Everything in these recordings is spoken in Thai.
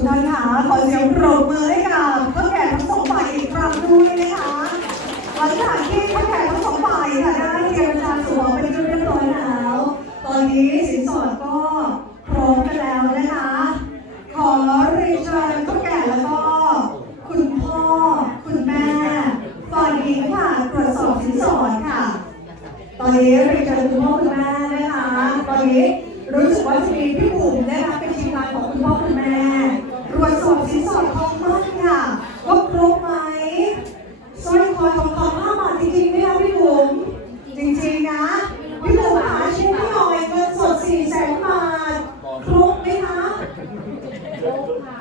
ทุกท่านค่ะขอเสียงปรบมือให้กับพ่อแก่ทั้งสองฝ่ายอีกครั้งด้วยนะคะหลังจากที่พ่อแก่ทั้งสองฝ่ายค่ะได้เตรียมการสวมเป็นที่เรียบร้อยแล้ว ตอนนี้สินสอดก็พร้อมกันแล้วนะคะ ขอเรียนเชิญพ่อแก่แล้วก็ คุณพ่อคุณแม่ฝ่ายหญิงค่ะตรวจสอบสินสอดค่ะ ตอนนี้เรียนเชิญคุณพ่อคุณแม่นะคะ ตอนนี้รู้สึกว่าจะมีพี่บุ๋มนะคะเป็นทีมงานของคุณพ่อคุณแม่ตรวจสอบสินสอดทองมั่นค่ะว่าครบไหม สร้อยคอทองห้าบาทจริงๆไหมคะพี่บุ๋มจริงๆนะ พี่บุ๋มหาชิ้นพี่หน่อยเงินสดสี่แสนบาทครบไหมคะ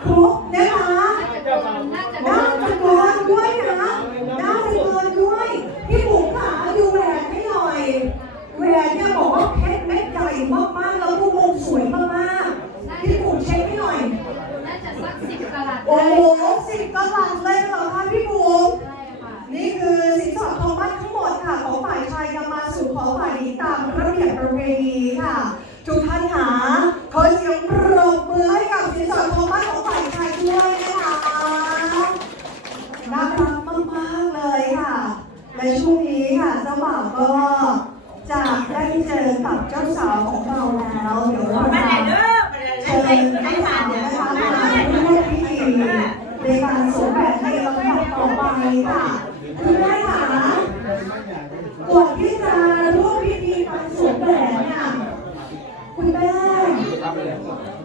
ครบนะคะน่าจะเกินด้วยนะน่าจะเกินด้วยพี่บุ๋มค่ะดูแหวนให้หน่อยแหวนเนี่ยบอกว่าเพชรเม็ดใหญ่มากๆแล้วก็วงสวยมากๆพี่บุ๋มเช็คให้หน่อยน่าจะสักสิบกะลัดโอ้โหสิบกะลัดเลยเหรอคะพี่ ตามระเบียบประเพณีค่ะ ทุกท่านค่ะขอเสียงปรบมือให้กับสินสอดทองมั่นของฝ่ายชายด้วยนะคะน่ารักมากๆเลยค่ะและช่วงนี้ค่ะเจ้าบ่าวก็จะได้เจอกับเจ้าสาวของเราแล้วเดี๋ยวเราจะเชิญเจ้าสาวนะคะมาร่วมพิธีในการสวมแหวนในลำดับต่อไปค่ะคุณแม่ะ はい。